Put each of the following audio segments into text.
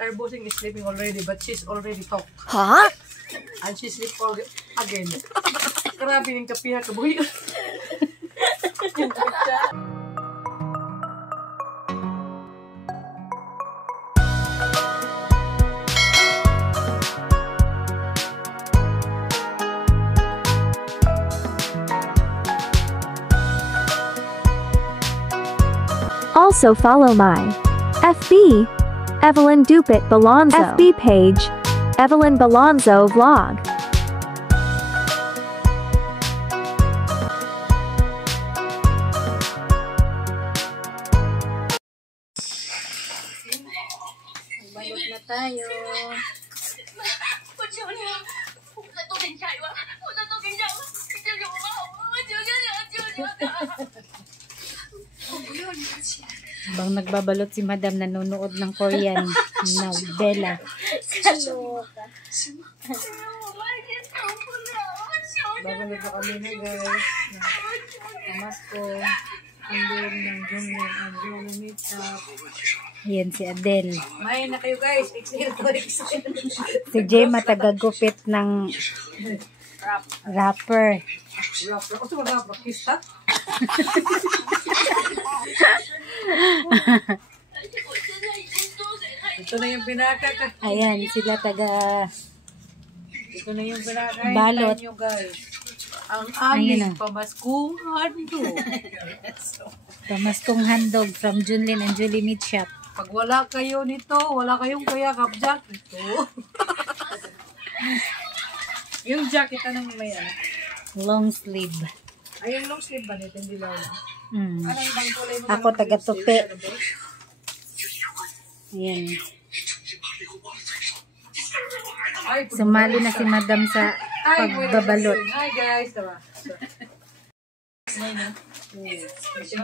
Our bossing is sleeping already, but she's already talk. Huh? And she sleep again. Grabe yung kapiha kabuhi. Also follow my FB Evelyn Dupit Balonzo FB page Evelyn Balonzo Vlog. Balot na tayo. Bang nagbabalot si Madam, nanonood ng Korean novela. Kaloka. Babalot na kami na guys. Pamasko. Andun ng Junior and Junior Meetup. Ayan si Adele. May na kayo guys. XL to XL. Si Gemma tagagupit ng rapper. Rapper. O ito mag-rapper. Kista? Ito na yung pinaka. Ayan sila taga Ito na yung pinaka. balot. Nyo guys. Ang Ayun aming na. pamaskong handog. Pamaskong handog from Junlin and Julie Meat Shop. Pag wala kayo nito, wala kayong kayakap jacket. Ito. Yung jacket anong may ano? Long sleeve. Ay, yung long sleeve ba nito? Hindi lang. Mm. Ano ibang kulay mo? Ako taga tupi. Ayan. Ay, Sumali na si Madam sa pagbabalot. Hi guys. Diba?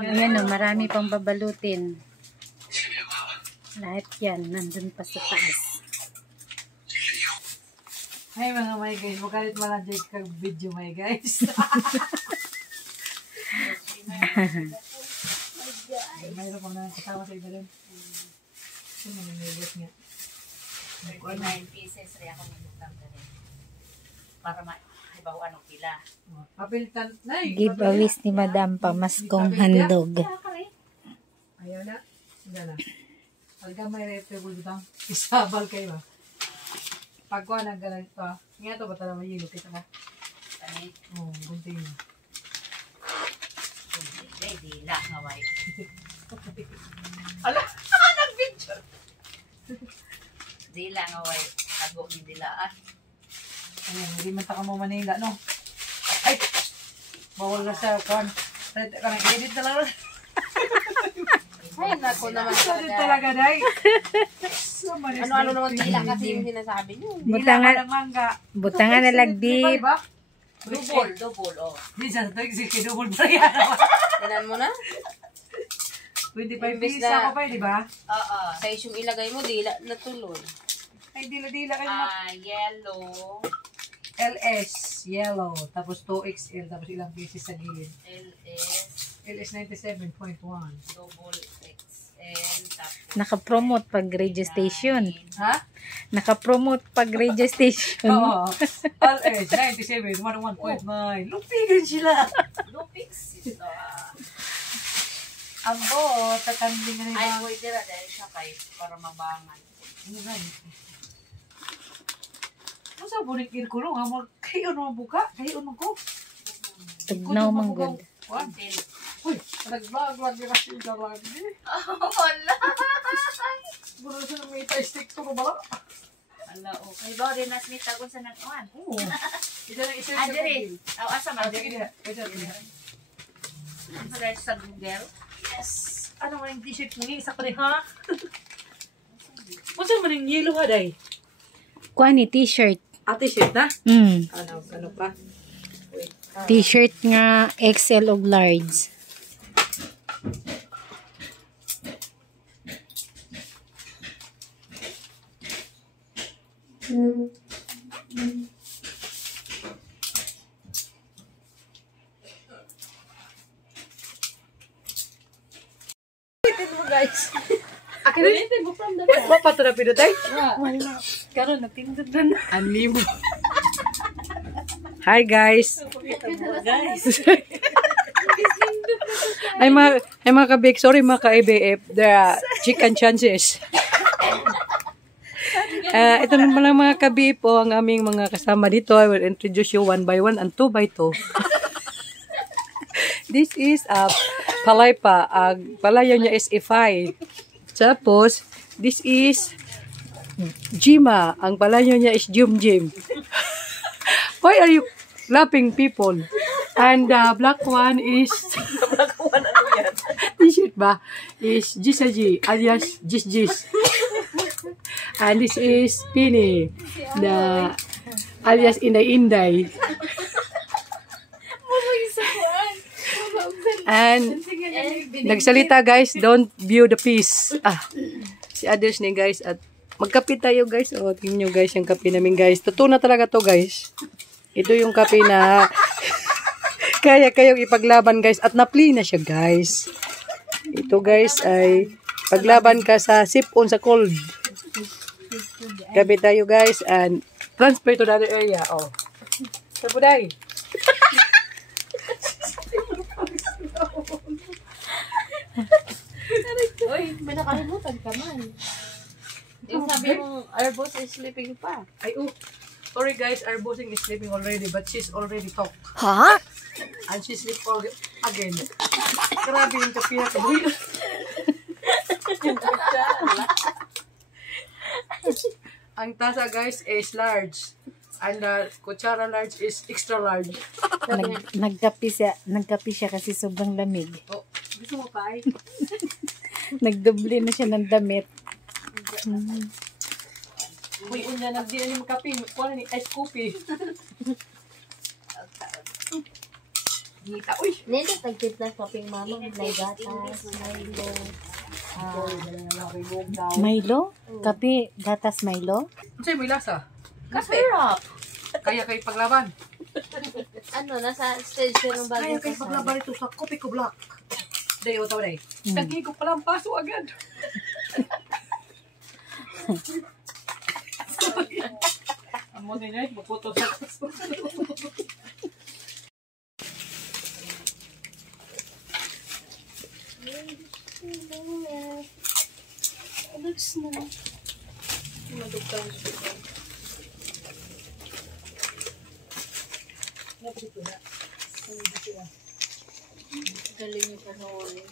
Ayan o, marami pang babalutin. Lahat yan, nandun pa sa taas. Hi mga my guys. Magalit wala dyan ka-video my guys. Mayroon pang na kasama sa iba rin. Ito naman may bus nga. 9 pieces rin ako nilutang na rin. Para maibaw anong pila. Kapilitan. Nay! Giveaways ni Madam pamaskong handog. Ayaw na. Hindi na. Alga may reputable butang. Isabal kayo ba? Pagkuha ng ganito pa. Nga ito ba talaga may yelo? Kita ba? Kani, Oo, gunting na. di lang ngaway. Ala! Nag-picture! Di lang ngaway. Tago ni dilaan. Ayan, hindi man taka mo Manila, no? Ay! Bawal na sa kan. Kanang edit na lang. Ay, nako naman. Edit talaga, day. Ano-ano naman tila kasi yung sinasabi niyo. Butangan, ng mangga. butangan na lagdi. Diba? Double, oh. Di sa ito, kasi double pa yan. Tinan mo na. 25 Imbes pieces na- ako pa, di ba? Oo. Size yung ilagay mo, dila natuloy. Ay, dila-dila kayo. Yellow. LS, yellow. Tapos 2XL. Tapos ilang pieces sa gilid. LS. LS 97.1. Double XL. Tapos Nakapromote pag registration. Ha? Nakapromote pag registration. Oo. LS 97, 101.9. Lupigan sila. Lupix. Ang bot, tatanding na Ay, nila. pwede na dahil siya kay para mabangan. Ano ba? Ano sa bunik kulong ha? Kayo naman buka? Kayo naman ko? Tugnaw man good. Until. Uy, nag-vlog yung kasi yung vlog. Wala. Siguro siya may stick to ko ba? Wala, okay. Bawa rin nas ni tagon sa nag-uwan. Oo. Ito na isa Ah, dire. Aw, asa man. Sige na. Pwede na. Search sa Google. Yes! Ano man yung t-shirt mo? Isa ko rin ha? Masa man yung yellow ha, day? Kuha ni t-shirt. Ah, t-shirt na? Mm. Ano pa? Wait. T-shirt nga XL o large. Tignan mo guys. Wa pa to na pinutay? Wala. Karon natindog na. Animo. Hi guys. Ay mga kabik, sorry mga ka-IBF, there are chicken chances. Ito naman lang mga kabi po ang aming mga kasama dito. I will introduce you one by one and two by two. This is Palaypa. Palayo niya is Ifay. Tapos, this is Jima. Ang palayo niya is Jim. Why are you laughing, people? And the black one is... Black one, ano yan? T-shirt ba? Is Jisaji, alias Jis. And this is Pini, the alias Inday. And nagsalita guys, don't view the piece. Si others ni guys at magkape tayo guys. O, tingnan nyo guys yung kape namin guys. Totoo na talaga to guys. Ito yung kape na kaya kayong ipaglaban guys at napli na siya guys. Ito guys ay paglaban ka sa sipon sa cold. Kape tayo guys and transfer to the other area. Oh. Sabuday. Uy, may nakalimutan ka man. Yung sabi mong our boss is sleeping pa. Ay, sorry guys, our bossing is sleeping already, but she's already talk. Huh? And she sleep again. Grabe yung kapiha ka, boy. Ang tasa guys is large. And the kutsara large is extra large. Nagkapi siya kasi sobrang lamig. Oh, gusto mo pa ay? Nagdoble na siya ng damit. Uy, unya, nagdi na ni magkape. Kuha na ni ice coffee. Gita, uy. Nito, tagtip na shopping mama. May gatas, Milo. Milo? Kape, gatas Milo? Sa'yo, may lasa. Masarap. Kaya kayo paglaban. Ano, nasa stage ko ng Kaya bagong kayo kasal. paglaban ito sa kopi ko black. Dayo, tao na eh. Tagigog pa lang paso agad. Amo nila, magputo sa paso. Galing yung panoorin.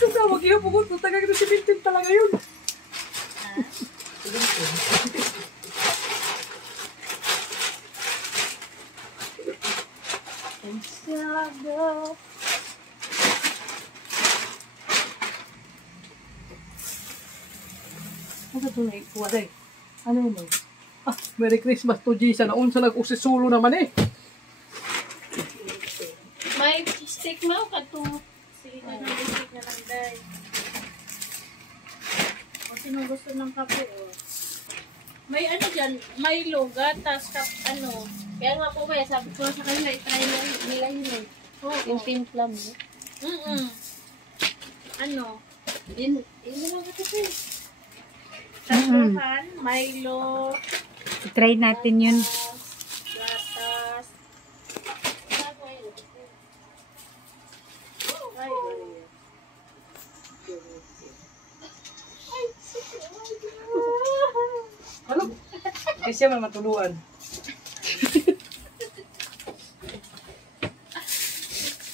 Suka, wag iyo pukot. Tagang na si Bintin talaga yun. Ano ito na ikuha day? Ano yun? Merry Christmas to Gisa. Naun sa nag-usisulo naman eh. May stick mo ka to. Sige ka ng stick na lang day. O sino gusto ng kape o? May ano dyan, Milo, gatas, ano. Kaya nga po ba, sabi ko sa kanila, itry nila yun eh. Yung timpla mo. Ano? Yun lang kape. Tatuhan, Milo, Try natin yun. gatas. Ano? Eh siya man matuluan.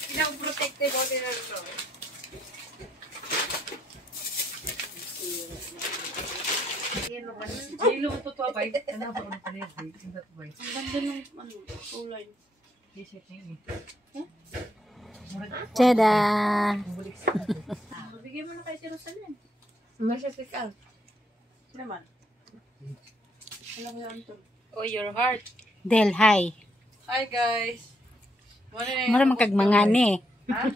Pinang-protective ako din ano. Gilo mo totoo ba? Ano ba ang panig? Ang tatbay. Ang ganda ng ano, kulay. T-shirt na yun eh. Tada! Bigyan mo na kay Jerusalem. May stick out. Naman. Alam mo yan to. Oh, your heart. Del, hi. Hi guys. Mara magkagmangani. Ha?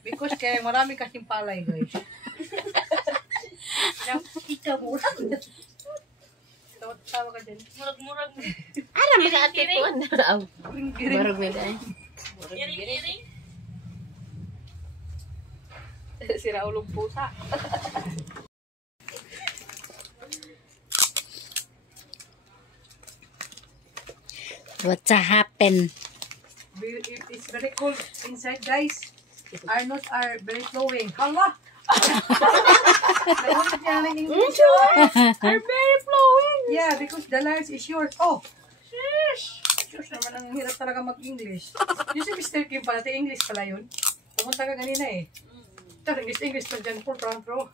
Because kaya marami kasing palay guys. Ikaw murag. Tawa ka dyan. Murag-murag. Alam mo ate ko ano. Giring-giring. Barog na dai. Giring-giring. Sira ulong pusa. What's happen? It's very cold inside guys. Our nose are very flowing. Hala! Are very flowing. Yeah, because the lines is short. Oh! Sheesh! Sheesh naman ang hirap talaga mag-English. Yung si Mr. Kim pala, English pala yun. Pumunta ka ganina eh. Ito, English pa dyan po, front row.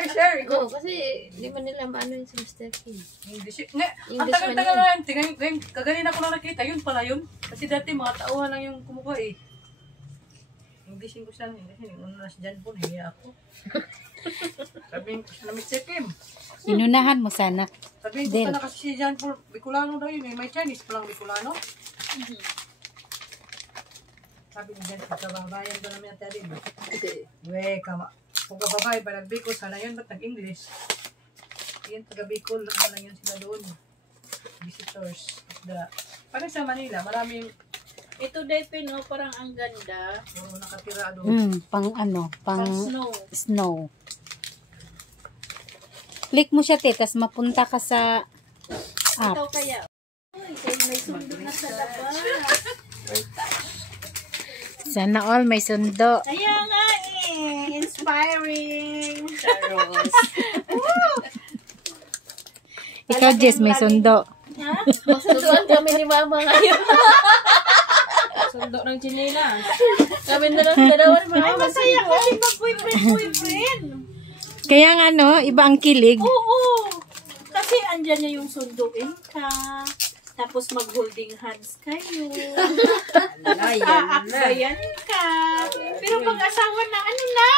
Sure, go. Oo, kasi di man nila maano yung si Mr. King. English. Nga, ang English tagal-tagal man na yan. Tingnan, kaganina ko lang nakita, yun pala yun. Kasi dati mga tauhan lang yung kumukuha eh. Englishin ko siya. Una na si John po, nahiya ako. Sabihin ko siya na Mr. Kim. Inunahan mo sana. Sabihin ko Del. sana kasi si John Paul, Bicolano daw yun eh. May Chinese palang Bicolano. Sabi ni John, pagkababayan daw namin natin din. We, kama. Kung kababayan pa nag-Bicol, sana yun, ba't nag-English? Yan, taga-Bicol, ano lang yun sila doon. Visitors. Parang sa Manila, maraming Ito dahil no, parang ang ganda. puro nakatira doon. Pang Pang snow. snow. Click mo siya, te, tas mapunta ka sa Ikaw kaya. Uy, may sundo na sa labas. Sana all may sundo. Kaya nga eh. Inspiring. Charles. Ikaw, Jess, may sundo. Ha? Susuan kami ni mama ngayon. Sundo ng chinila. Kami na lang dalawa ni Ay, mama. masaya kasi mag-boyfriend. Kaya nga, no, iba ang kilig. Oo. Kasi andyan niya yung sunduin ka. Tapos mag-holding hands kayo. Aakbayan ka. Pero pag-asawa na, ano na?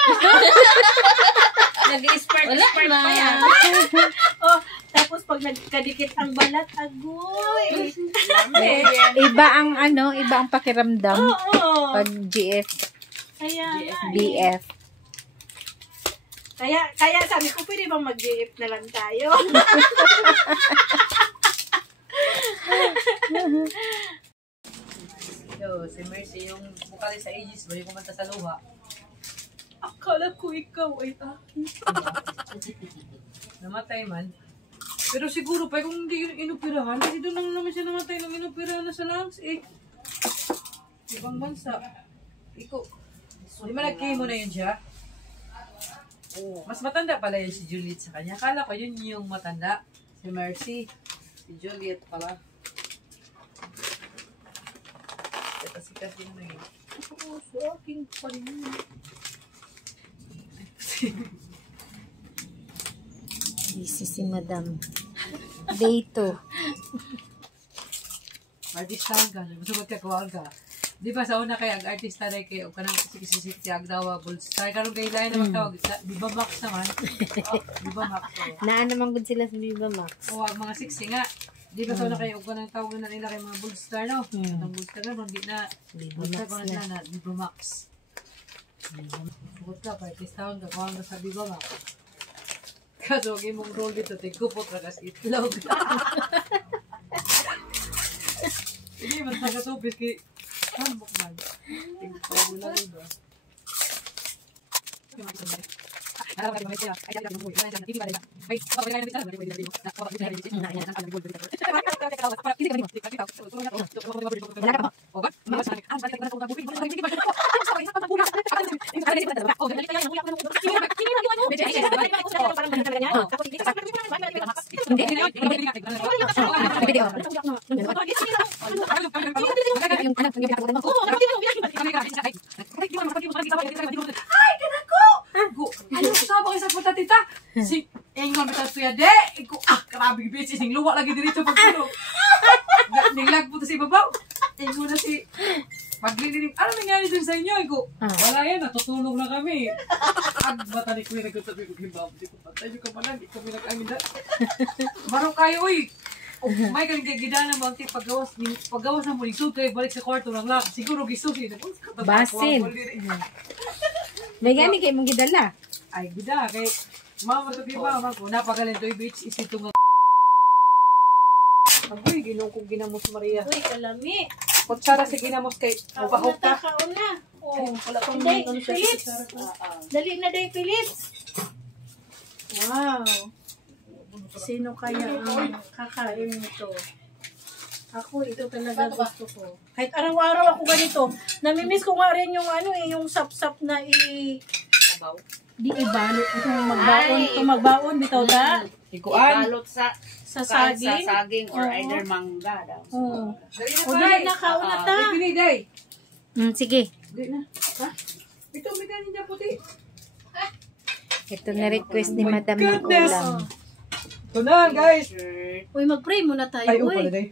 Nag-i-spark-spark pa yan. Oh, tapos pag nagkadikit ang balat, agoy. Iba ang pakiramdam Oo. pag GF, Kaya, BF. kaya sabi ko, pwede bang mag-GF na lang tayo? Yo, si Mercy, yung bukali sa Aegis, balik kumanta sa luha. Akala ko ikaw ay akin. Namatay man. Pero siguro pa kung hindi yun inoperahan, kasi doon lang naman siya namatay nung inoperahan na sa lungs eh. Ibang bansa. Iko. Di ba nag-chemo na yun siya? Mas matanda pala yun si Juliet sa kanya. Akala ko yun yung matanda. Si Mercy. Si Juliet pala. Kasi na yun. Oo, sa akin pa rin yun. Busy si Madam. Day 2. Artista ka. Gusto magkakawal ka. Di ba sa una kaya ang artista na kayo kanang sikisisik si Agdawa Gold Star. Karong kayo lain naman tawag. Di ba Max naman? Di ba Max? Naan naman good sila sa Viva Max. O mga siksi nga. Di ba sa una kayo kanang tawag na nila kay mga Gold Star no? Ang Gold Star na, hindi na. Gold Star pa na Di ba Max? Bukod ka, artista ka. Kawal ka sa Di ba Max? Kaso ang imong role dito, tigupot ka kasi itlog. Hindi, mas nagatupis kay Tambok man. Tigpaw mo lang iba. Ay, ganako! Ano sa ba sa puta tita? Si Engon bitaw suya de, iko grabe bitch sing luwa lagi dito pag tulog. Ninglag po si babaw. Engon na si paglilinig. Ano nangyari dun sa inyo? Iko, wala yan, natutulog na kami. Bata ni Kuya nagkatabi ko kimbaw. Di ko patay yung kamalan, di kami nag-angin na. Baro kayo, uy. May galing kay gidana mo ti paggawas na mo lisod kay balik sa kwarto lang lang. Siguro gisusi na. Basin. May gani kay mong gidala. Ay gida kay mama to ba ko napagaling to beach isito nga. Agoy ginoo ko ginamos Maria. Uy, kalami. Kutsara si ginamos kay mabahok ka. Kauna. Oh, Wala pang Day, ano siya. Philips. Dali na day, Philips. Wow. Sino kaya ang kakain nito? Ako, ito talaga gusto ko. Kahit araw-araw ako ganito. Namimiss ko nga rin yung ano eh, yung sap-sap na Sabaw. di ibalot. Itong magbaon, itong magbaon, bitaw da. Ikuan. Balot sa Sa saging. Sa saging or Oo. either mangga daw. Oo. Dali O dali na kauna ta. Dili day. Sige. Dili na. Ha? Ito may kanin niya puti. Ito na request ni Oh my Madam ng goodness. ulam. Ito na guys. Uy, mag-pray muna tayo. Ay, pala Uy. day.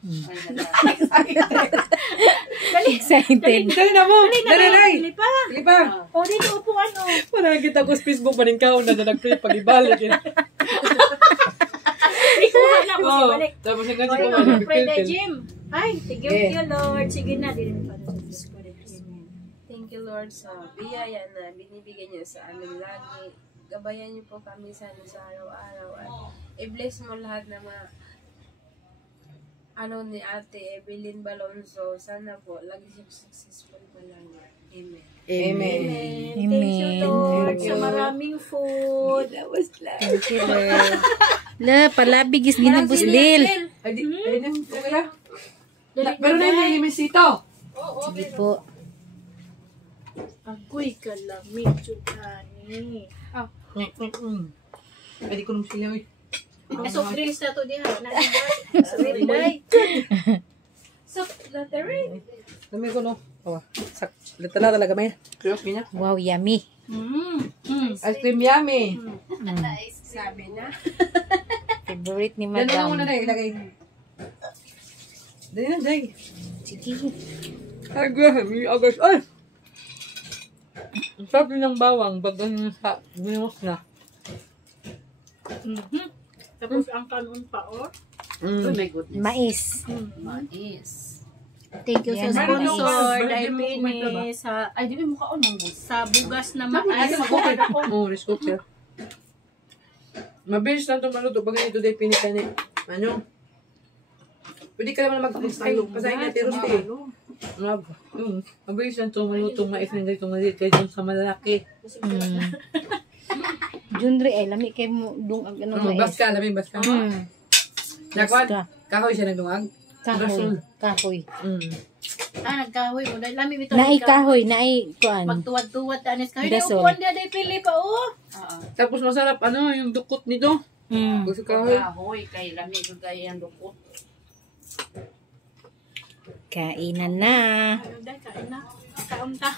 Dali. Excited. Dali na mo. Dali day. Dali pa. Dali pa. O, dito upuan o. Wala kita ko sa Facebook paningkaw na nag-pray pag-ibalik. Ikuha na mo si Oh, balik. tapos yung O, ganyan ikaw ko. mag-pray na, Jim. Ay, thank you, Yeah. Lord. Sige na, dili pa na sa Spirit. Amen. Thank you, Lord, sa biyaya na binibigay niyo sa amin lagi. Gabayan niyo po kami sa araw-araw at i-bless mo lahat ng mga ni Ate Evelyn Balonzo. Sana po, lagi successful po lang. Amen. Amen. Amen. Thank you, Lord, sa maraming food. Thank you, Lord. La, palabigis din ang busdil. Ay, di. Ay, na. Okay na. Dali, Pero na dali. yung misito. Sige po. Agoy, kalamig, Judani. Ay, di ko nung sila. So, drinks na to diha. Sorry, day. So, rin. Dami ko no. Oh, sak. Lata na talaga may. Close niya. Wow, yummy. Ice cream yummy. Sabi na. Favorite ni Dali na muna Madam. na ilagay. Dali na, dali. Sige. Ay, grabe. Agos. Ay! Ang sarap din ng bawang pag ganyan sa ginamos na. Tapos ang kanon pa, oh. Oh my goodness. Mais. Mais. Thank you Yan, sa Meron sponsor, yung- dahil meron yung may pini sa, Ay, di ba mukha on mong sa bugas na Ay, mais. mag-cooker. Oo, rice cooker. Mabilis lang itong maluto. Pag ganito day pinikan eh. Ano? Pwede ka naman mag-style. Pasahin na tiros eh. Mabilis lang itong malutong mais ng ganitong maliit. Kaya itong sa malalaki. Junri, ay lami kay mo dung ang ano mais. Baska, alam bas ka. Nakwan, kahoy siya nagdungag. Kahoy. Kahoy. Nagkahoy mo. Dahil lami bito. Naay kahoy, naay kuan. Magtuwad-tuwad, anis kahoy. Dahil Dasol. upuan dia, dahil pili pa, oh. Tapos masarap, ano, yung dukot nito. Gusto kahoy. Kahoy, kay lami ko kay ang dukot. Kainan na. Ayun, dahil kain na. Kaunta.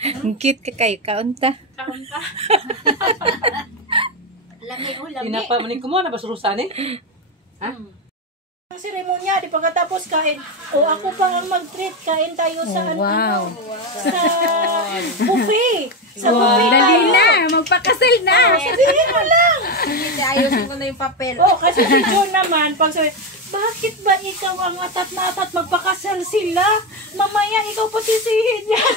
Ang cute ka kayo, kaunta. Kaunta. Lami, oh, lami. Tinapa, manig ko mo, nabasurusan eh. Ang seremonya, di pagkatapos kain. O ako pa ang mag-treat, kain tayo sa Oh, wow. sa buffet. Sa buffet Dali tayo. na, magpakasal na. Sabihin mo lang. Hindi, ayusin ko na yung papel. Oh, kasi si John naman, pag sabi, bakit ba ikaw ang atat na atat magpakasal sila? Mamaya ikaw pasisihin yan.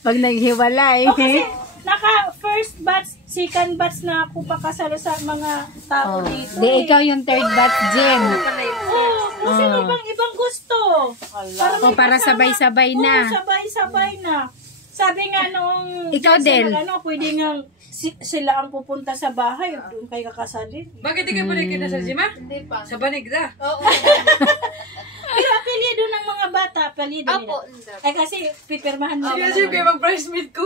Pag naghiwalay. O kasi, naka first batch, second batch na ako pakasal sa mga tao dito. Di ikaw yung third batch, Jen. Oh, kasi may ibang gusto. O para sabay-sabay na. Oo, sabay-sabay na. Sabi nga nung... Ikaw, Del. Pwede nga sila ang pupunta sa bahay. Doon kayo kakasalin. Bakit di ka banig kita sa Jima? Hindi pa. Sa banig na. Oo. Pero apelido ng mga bata, apelido Apo, nila. Ay kasi pipirmahan mo. Kasi kayo mag-bridesmaid ko.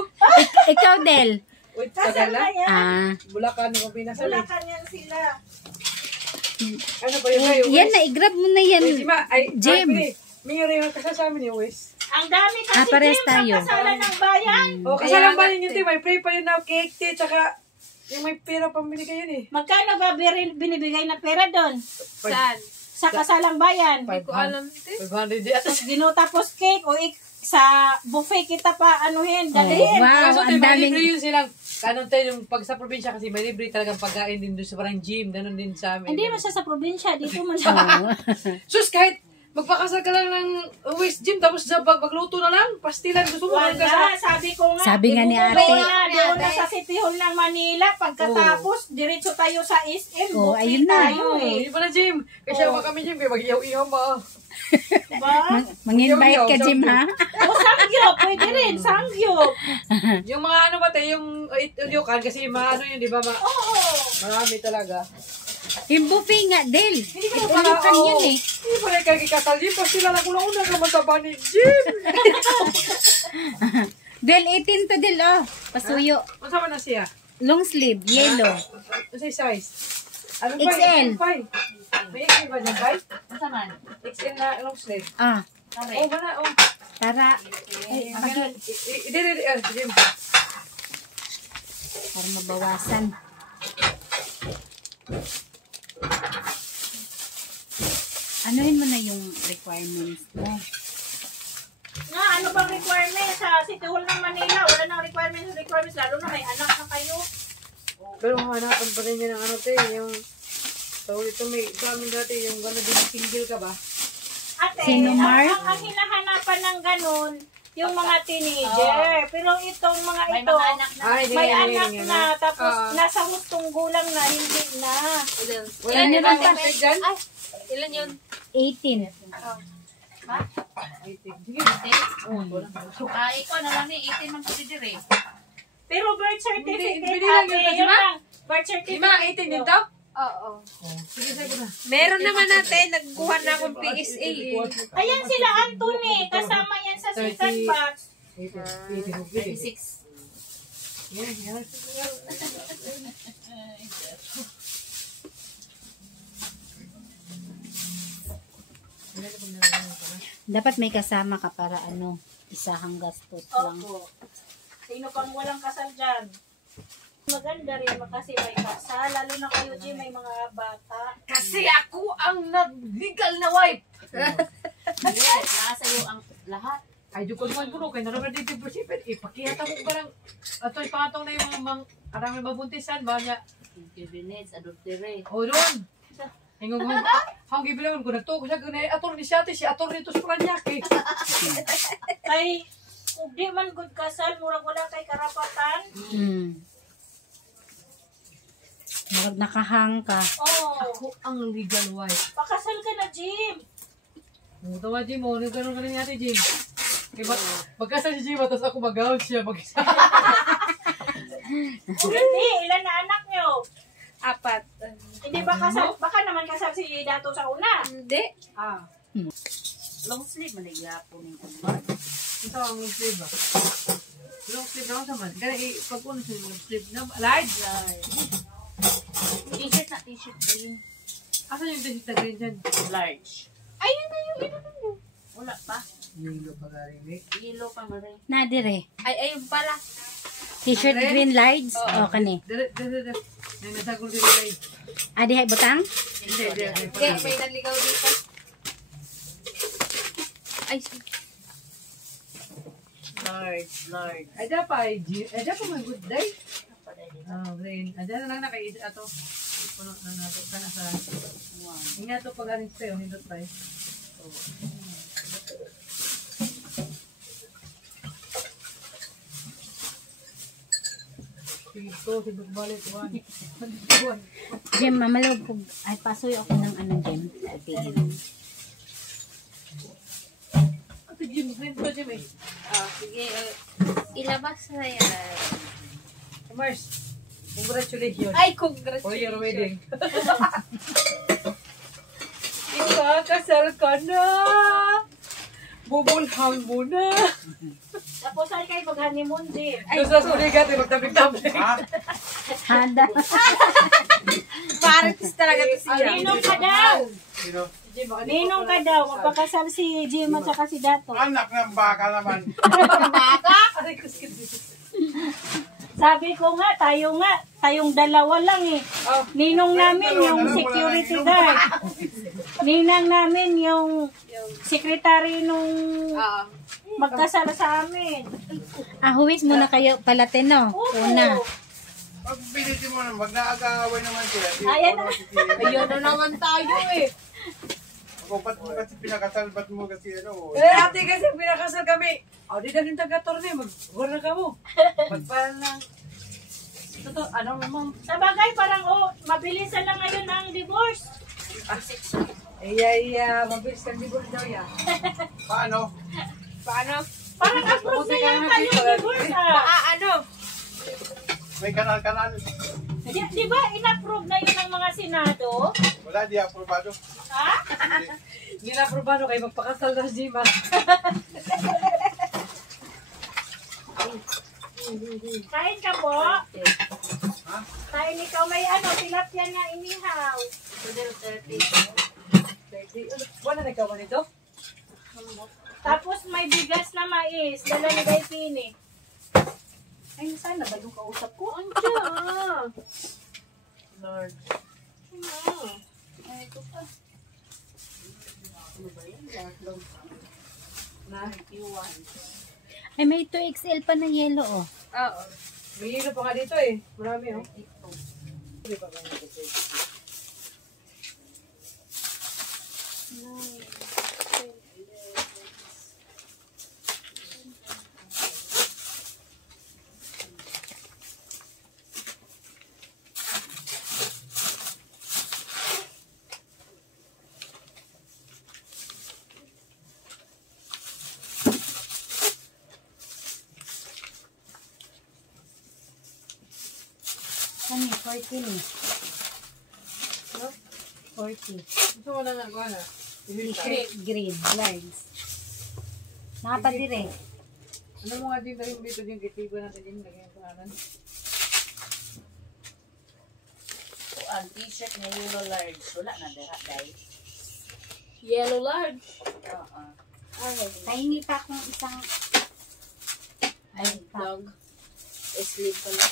Ikaw, Del. Wait, Kasal na yan. Ah. Bulacan ko pinasal. Wala ka niyan sila. Ano ba yun kayo? Yan na, i-grab mo na yan. Jima, ay, Jim. May rin yung kasal sa amin yung Wes. Ang dami kasi parehas Jim, tayo. ang kasalan ng bayan. O, kasalan ba ninyo, Tim? May pray pa yun na cake, te, tsaka yung may pera pambili kayo yun eh. Magkano ba binibigay na pera doon? Saan? Sa kasalang bayan. Hindi ko alam. 500 yan. Tapos tapos cake o sa buffet kita pa anuhin, dalhin. Wow, Kaso, ang Tim, daming... libre yun silang Kanon tayo yung pag sa probinsya kasi may libre talagang pagkain din doon sa parang gym, ganun din sa amin. Hindi man siya sa probinsya, dito man siya. Sus, kahit magpakasal ka lang ng West Gym, tapos sa magluto na lang, pastilan, gusto mo Wala, sabi ko nga. Sabi nga ni ate. Doon na sa City Hall ng Manila, pagkatapos, diretso tayo sa SM. Oh, Buffet ayun na. tayo eh. Hindi pala gym. Kasi ako kami gym, kaya mag-ihaw-ihaw ba? Diba? Mang-invite ka, Jim, ha? O, sangyop, pwede rin, sangyop. Yung mga ano ba tayo, yung ilyukan, kasi yung mga ano yun, di ba? Oo. Marami talaga. Yung buffet nga, Del. Hindi ka Ulukan yun eh. Hindi pala kayo kikasal gym, pastila lang ko lang una ka mataba ni gym. Del, 18 to, Del, oh. Pasuyo. Masama na siya. Long sleeve, yellow. Ano size? Ano XL. May XL ba dyan, Pai? Ano man? XL na long sleeve. Ah, Oh, mana, oh. tara. Gym. Para mabawasan. Anuhin mo na yung requirements mo. Nga, ano bang requirement sa City Hall ng Manila? Wala nang requirements, lalo na may anak na kayo. Pero hanapan pa rin niya ng ano te, yung tawag ito may examen dati, yung gano'n din single ka ba? Ate, Sino, Mark? ang hinahanapan ng ganun, yung mga teenager. Pero itong mga May ito, mga anak na. Ay, may hindi, anak hindi, na, hindi. tapos nasa hustong gulang na, hindi na. Wala Ilan niya naman ba ba? dyan? Ilan yun? 18. Sige. Ikaw na lang ni 18 man pwede dire. Pero birth certificate, Hindi lang ate, yun, di yun ba? lang. Birth certificate. Lima, 18 din to? Oo. Sige, sige na. Meron naman natin, nagkuha na akong PSA eh. Ayan sila, Anthony. Kasama yan sa second 30. batch. 36. Yan, yan. Dapat may kasama ka para ano, isahang gastos lang. Opo. Sino pang walang kasal dyan? Maganda rin kasi may kasal. Lalo na kayo, Jim, may mga bata. Kasi ako ang nag-legal na wife. Yes, nasa iyo ang lahat. Ay, di ko naman puno. Kaya naman dito yung prosipin. Ipakiyata mo parang, ito yung pangatong na yung mga araming mabuntisan. Ba niya? Inconvenience, adultery. O doon. Hingong hang gibilangon ko nagtuko siya kung ator ni siya si ator nito sa Paranaque. Kay, kung di man good kasal, murag wala kay karapatan. Marag nakahang ka. Oh, Ako ang legal wife. pakasal ka na, Jim. Muto nga Jim, ano ganun ka na niya Jim? Kaya magkasal si Jim, tapos ako mag-out siya mag-isa. Hindi, ilan na anak nyo? 4. Hindi ba kasal? Baka naman kasal si Dato sa una. Hindi. Ah. Long sleeve, maligyapo ng kumbar. Ito ang long sleeve ba? Long sleeve na ako naman. Kaya pag ano siya long sleeve na, light. T-shirt na, t-shirt green. Asan yung t-shirt na green dyan? Large. Ayun na yung inano. Wala pa. Yelo pa galing Yellow pa maray. Nadire. Ay, ayun pala. T-shirt green large. O, kani. Dere. May nasagol din guys. Adi hay butang? Hindi. Kaya may naligaw dito. Ay, Large. Ay, dapat may good day. Oh, green. Ayan na lang na kay ato. Puno na nato. Kana sa... Ingat to pag-anin sa'yo. Hindot tayo. Ito, hindot balik. One. Jim, mamalog ko. Ay, pasoy ako ng ano, Jim. Sabihin. Ito, Jim. Green pa, Jim eh. sige. Ilabas na yan. Mars, congratulations. Ay, For congratulations. your wedding. Ikakasal ka na. Bubulhang mo na. Tapos ay kayo mag-honeymoon, Jim. Ay, sa suligat, magtabig-tabig. Handa. Marites talaga to siya. Ninong ka daw. Ninong ka daw. Magpakasal si Jim at saka si Dato. Anak ng baka naman. Aray, kuskit. Sabi ko nga, tayong dalawa lang eh. Ninong namin yung security guard. Ninang namin yung secretary nung magkasala sa amin. Huwit muna kayo palatin, no? Oo. Una. Pag pilitin mo naman, mag-naagaaway naman sila. Ayan na. Ayun na naman tayo eh. Ba't mo kasi pinakasal, ba't mo kasi ano? Ate kasi pinakasal kami. O, di na rin taga-torne. Mag-gura ka mo. Magpalan lang. Totoo, ano naman? Sa bagay, parang mabilisan na ngayon ang divorce. Mabilis kang divorce daw yan. Paano? Parang approve na yata yung divorce. Ano? May kanal-kanal. Di ba in-approve na yun ng mga senado? Wala, di aprobado. Ha? Hindi na aprobado kayo magpakasal na si Jima. Kain ka po? Kain ikaw may tilapia na inihaw. Wala na ikaw ba nito? Tapos may bigas na mais. Dala ni Day Pini. Ay, sana ba yung kausap ko? Lord. Ay, ito pa. Ay, may 2XL pa na yellow, oh. Oo. May hilo pa nga dito eh. Marami oh. Ano, 40 ni. 40. Gusto mo na nga na. Green, large. Nakapadire. Ano mo nga din tayo dito yung kitiba natin yung lagyan yung pangalan? Ang t-shirt na yellow large. Wala na dara, Day. Yellow large. Oo. Pahingi pa akong isang Dog. Sleep pala.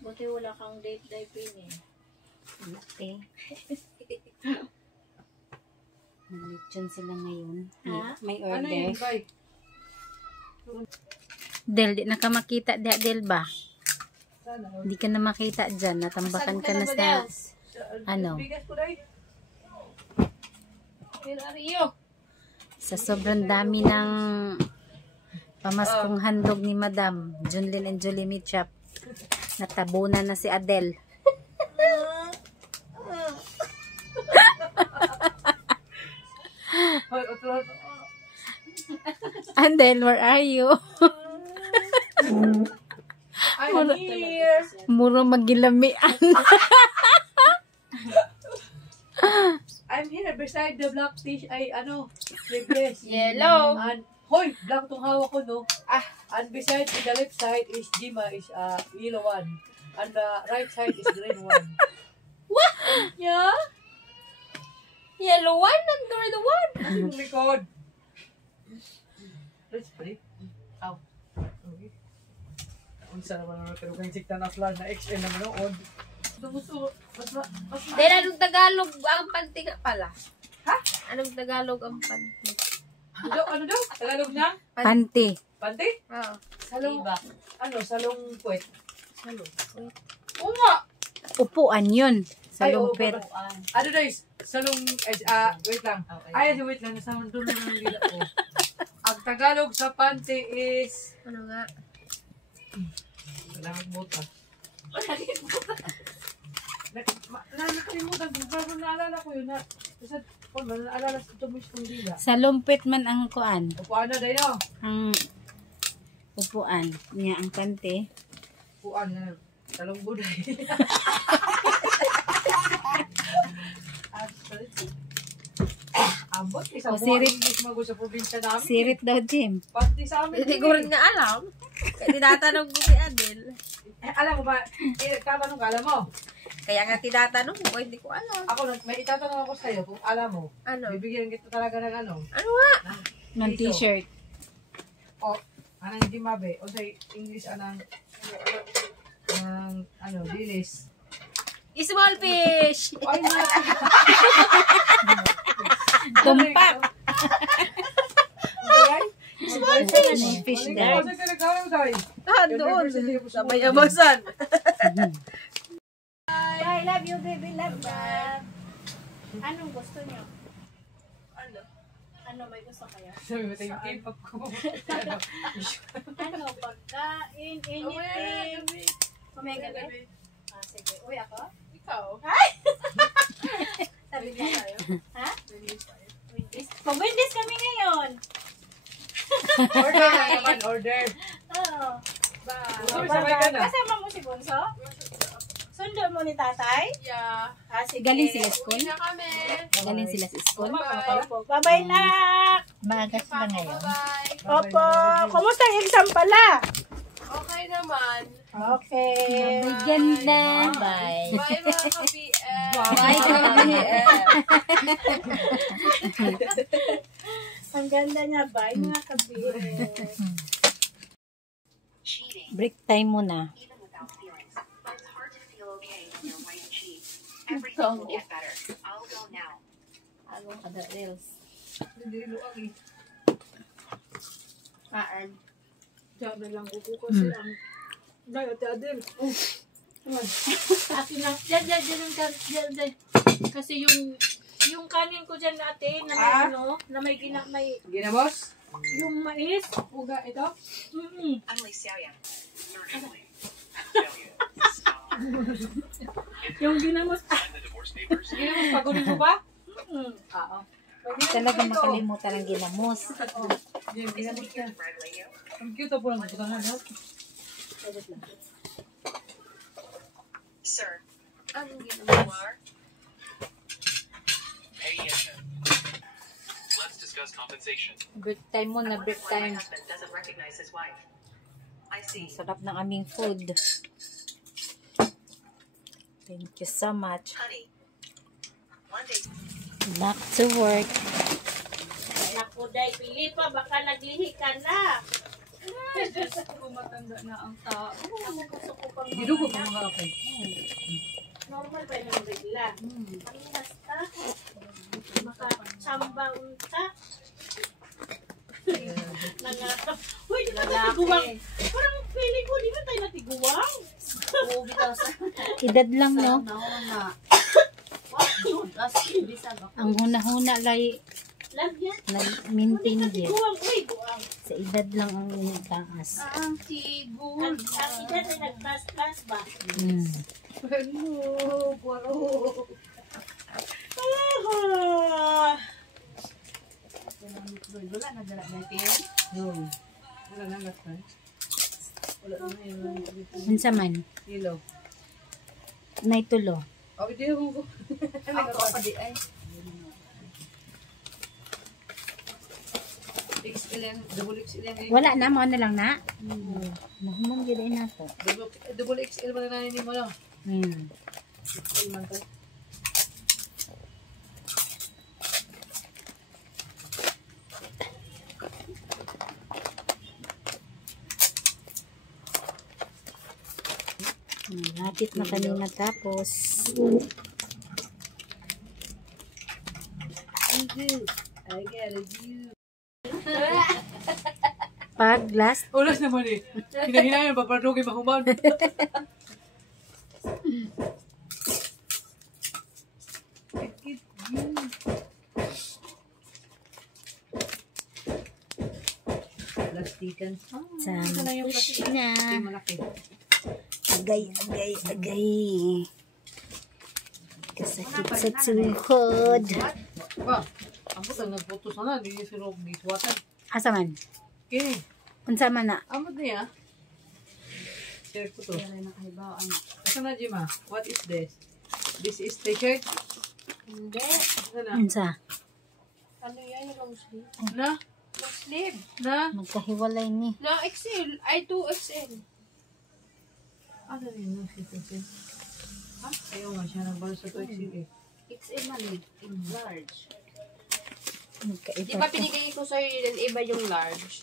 Buti wala kang date, Day Pini. latte. Nalitsyon sila ngayon. Ha? May Ano order. yun, bay? Del, di na ka makita Del ba? Sana. Hindi ka na makita dyan. Natambakan ka na sa ano? Bigas ko dahil. Rio. Sa sobrang dami ng pamaskong handog ni Madam Junlin and Julie Mitchap. Natabunan na si Adele. Adele, where are you? I'm here. Muro magilamian. I'm here beside the black fish. Ay, ano? Necklace. Yellow. And, hoy, black tong hawak ko, no? And beside the left side is Jima, is yellow one. And the right side is green one. Yeah? Yellow one and the one. Kasi yung likod. Let's play. Ow. Okay. Unsa naman naman pero kang sikta na flag na XL naman noon. Gusto, mas Then, anong Tagalog ang panty nga pala? Ha? Anong Tagalog ang panty? ano daw? Tagalog na? Panty. Panty? Oo. Salong, ano, salong puwet. Salong. Oo nga. Upuan yun. Sa Ay, oo, lumpit. pala. Ano guys? Salong, wait lang. Ay, wait lang. Nasa dulo ng dila ko. Ang Tagalog sa panty is... Ano nga? Salamat buta. Nakalimutan ko. Pero naalala ko yun na... Kasi, naalala sa tumis kong dila. Sa lumpit man ang kuan. Upuan na, Dayo. Ang upuan niya ang panty. Upuan na. Talong buday. Ambot, isang O, buwan sirit. English mago sa probinsya namin. Sirit daw, Jim. Panty sa amin. Hindi ko rin nga alam. Kaya tinatanong ko si Adel. Alam mo ba, katanong ka, alam mo? Kaya nga tinatanong ko, hindi ko alam. Ako, may itatanong ako sa'yo kung alam mo. Ano? Bibigyan kita talaga ng ano. Ano nga? Ng Dito. t-shirt. O, anang Jimabe. O sa English, anang dilis. Small fish! Ay, na. Tumpak! Small fish. Fish daw. Doon. Sabay abasan. I love you, baby. Love. Anong gusto niyo? Ano, may gusto kayo? Sabi mo tayo, K-pop ko. Ano, pagkain, anything. May gabi? Ah, sige. Uy, ako? Ikaw. Sabi niya tayo. Ha? Pag-Wendy's kami ngayon. Order na naman, order. Oo. Sabay ka na. Kasama mo si Bunso? Sundo mo ni tatay? Yeah. Ah, sige. Galing sila school? Uwi na kami. Galing sila sa school? Opo. Bye-bye, nak! Maagas ba ngayon? Bye-bye. Opo. Kumusta ang exam pala? Okay naman. Okay. Ganda. Bye. Bye mga ka-BF. Bye, ka-BF. Ang ganda niya, bye mga kabir. Break time muna. Everything will get better. I'll go now. Agong kada reels. Diyan na lang upo kasi ang... Dahil, Ate Adel. Akin na. Diyan. Kasi yung kanin ko dyan natin, na may na may Ginamos? yung mais. Uga, ito? Emily Xiaoyang. You're Emily. Yung ginamos. Ginamos, pagunin mo ba? Oo. Talaga makalimutan ang ginamos. Ginamos ka. Ang cute po lang. No? Sir, Anong ginawa? Pay attention. Let's discuss compensation. Break time muna, I break wonder why my time. husband doesn't recognize his wife. I see. Sarap ng aming food. Thank you so much. Honey, one day Back to work. Naku, Day Pilipa, baka naglihi ka na. Matanda na ang tao. Ako gusto ko pang Gidugo ko mga ako. normal pa yung bigla. Ang basta, makachamba unta. Uy, di ba natiguwang? Parang feeling ko, di ba tayo natiguwang? Edad lang, no? Ang huna-huna lay Lagyan. nag-maintain din. Guwang, uy, guwang. Sa edad lang ang initaas. Ang tigol. Ang edad ay nagtas-tas ba? Wala na last Unsa man? Kilo. Naitulo. Oh, hindi mo. Ako pa di ay. XL yan. Double XL yan. Wala na, mga na lang na. Nahuman gila na to. Double XL ba na nanin mo lang? XL man to. Lapit na kami natapos. I get it. Pag last, Ulas naman eh. Hinahinaan pa para doon mahuman. Plastikan. sama push na. Malaki. Agay. Kasakit sa tuhod. Ba, ambot ang nagputos na na. Hindi sila giswatan. Asa man? Okay. Unsa man na? Ambot niya. Share ko to. Asa na, Jima? What is this? This is t-shirt? Hindi. Asa na? Unsa? Ano yan yung long sleeve? Na? Long sleeve. Na? Magkahiwalay ni. Na XL. Ay, 2XL. Ano rin yung situation? Ha? Ayaw nga siya nagbalo sa 2XL eh. XL man eh. Large. Magkaiba Di ba to. pinigay ko sa'yo yung iba yung large?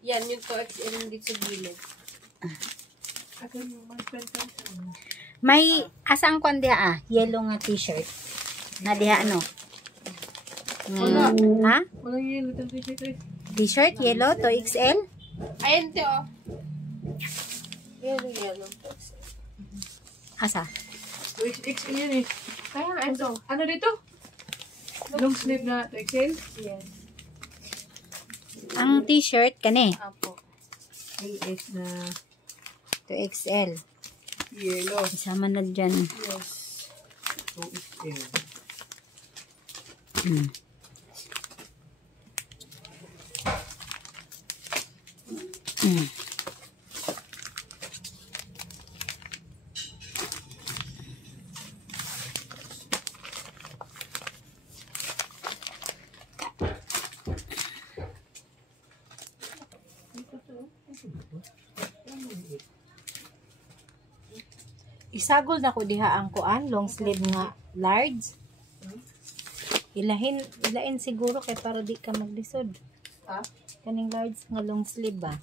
Yan, yung 2XL yung dito sa gilid. May asang kwan diha yellow nga t-shirt. Na diha ano? Ha? Walang yelo itong t-shirt. T-shirt yellow 2XL? Ayan, te, oh. Yan, yung 2XL. Asa? XL yan eh. Kaya nga, ito. Ano dito? Long sleeve na XL? Yes. Ang t-shirt kani Apo. 3X na 2XL. yellow. Isama na dyan. Yes. 2XL. Isagol na ko diha ang kuan, long sleeve nga large. Ilain siguro kay para di ka maglisod. Ha? Kaning large nga long sleeve ba?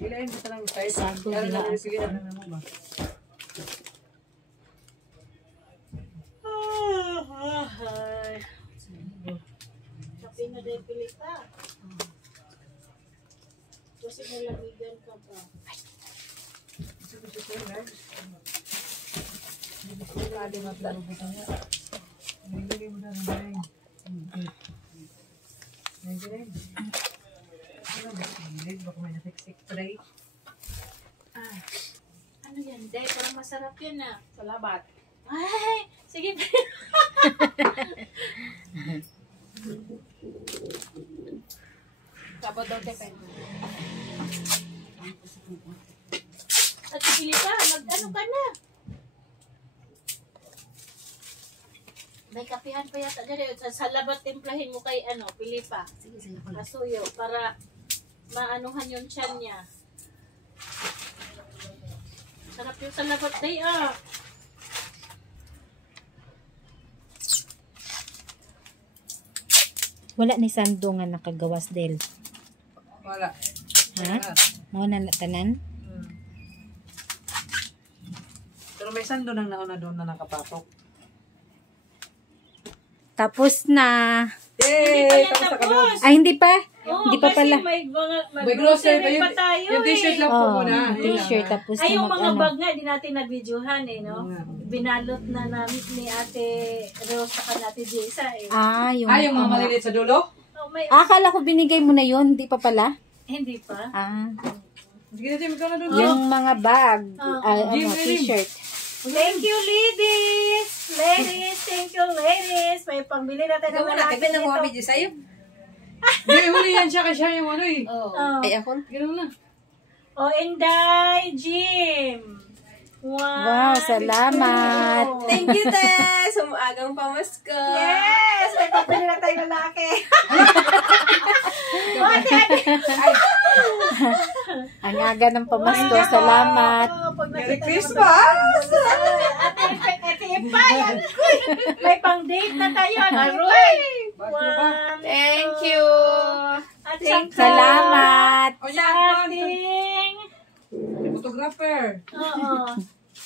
Ilain mo talang size. Sagol Kaya nila. na sige na mo ba? Kape na din pilita. Kasi nalamigan ka pa. Ano yan? Day, parang masarap yan ah. Salamat. Ay, sige. Tapos daw, te, pen. At pilita, mag-ano ka na? May kapihan pa yata dyan. Sa labat timplahin mo kay ano, Pilipa. Kasuyo, para maanuhan yung tiyan niya. Sarap yung sa labat day ah. Wala ni sando nga nakagawas del. Wala. Ha? Mao na tanan? Pero may sando nang nauna doon na nakapatok. Tapos na. Yay! Hindi pa yan Tapos sa tapos. kabel. Ay hindi pa. Oo, Hindi pa kasi pala. May grocery pa yun. pa tayo Yung t-shirt eh. lang po Oh, muna. t-shirt tapos Ay, na yung mga mag-ano. bag nga, di natin nag-videohan eh, no? Binalot na namin ni Ate Rose sa Ate Jessa eh. Ah, yung Yung mga maliliit sa dulo? Oh, may, Akala ko binigay mo na yun, hindi pa pala. hindi pa. Ah, Sige na, Jim. Ikaw na doon. yung mga bag, Jim, t-shirt. Thank you, ladies! Ladies, thank you, ladies! May pangbili natin ng mga atin dito. sa'yo. Hindi, huli yan siya kasi siya yung ano eh. Oo. Oh. Ay, ako? Ganun na. Oh, Inday, Jim! Wow, salamat. Thank you, te! Sumuagang pamasko. Yes! May pagbili na tayo lalaki. Ate, Ang aga ng pamasko, salamat. Merry Christmas! Ate Ipayan. May pang-date na tayo. Aroy! Thank you. At Salamat. O sa yan, ating... photographer. Oo.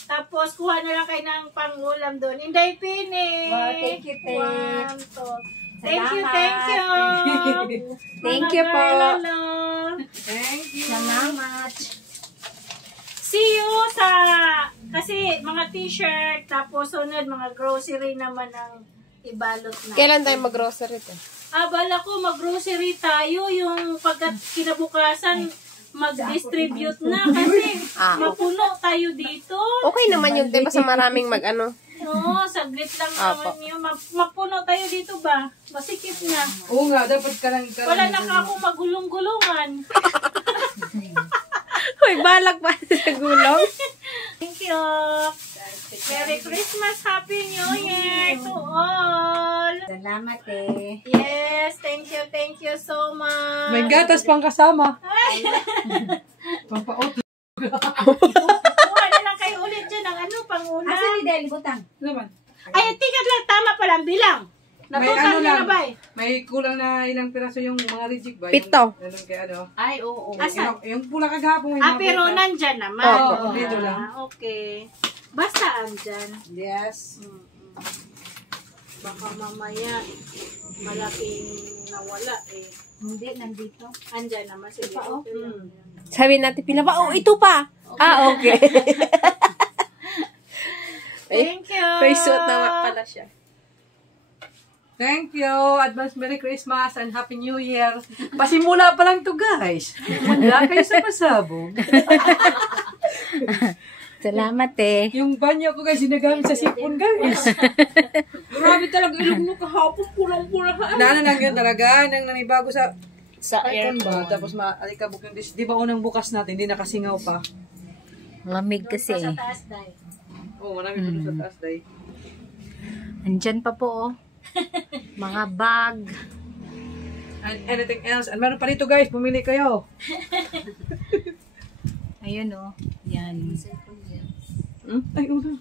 Tapos, kuha na lang kayo ng pang-ulam doon. Inday Pini. Wow, thank you, te. One, two. Thank you, Salamat. thank you. Thank Mga you po. girlalo. Thank you. Salamat. See you sa... Kasi mga t-shirt, tapos sunod, mga grocery naman ang ibalot na. Kailan tayo mag-grocery, te? Bala ko mag-grocery tayo, yung pagkat kinabukasan, mag-distribute na kasi mapuno tayo dito. Okay naman yun, te. Basta maraming mag-ano. Oo, saglit lang naman yun. Mapuno tayo dito ba? Masikip na. Oo nga, dapat ka lang. Wala na ka akong magulong-gulungan. Uy, balak pa sa gulong. Thank you. Merry Christmas, Happy New Year to all. Salamat eh. Yes, thank you so much. May gatas pang kasama. Pampaot. Kuha na lang kayo ulit dyan ng ano, pang-una. Asa ni Del butang? Naman. Ay, tikat lang, tama pala ang bilang. Natutal niya na ba eh? May kulang na ilang piraso yung mga reject ba? Pito. Yung kay ano? Ay, oo. Asan? Yung pula kagahapon. Pero nandyan naman. Oo, dito lang. Okay. Basta andyan. Yes. Baka mamaya malaking nawala eh. Hindi, nandito. Andyan naman. Sige. Okay lang. Sabi natin, pila pa? Oh, ito pa. Ah, okay. Thank you. May suot na pala siya. Thank you. Advance Merry Christmas and Happy New Year. Pasimula pa lang to guys. Wala kayo sa pasabong. Salamat eh. Yung banyo ko guys, sinagamit sa sipon guys. Grabe talaga, ilog mo kahapon, pulang-pulang. Naana lang yun talaga. Nang nanibago sa Aircon ba? Tapos maalikabok yung dish. Di ba unang bukas natin, hindi nakasingaw pa. Lamig kasi Sa eh. taas dahil. Oo, marami pa doon sa taas day. Andyan pa po oh. Mga bag. And anything else. And meron pa dito guys, pumili kayo. Ayun oh. Yan. Ay, ulo.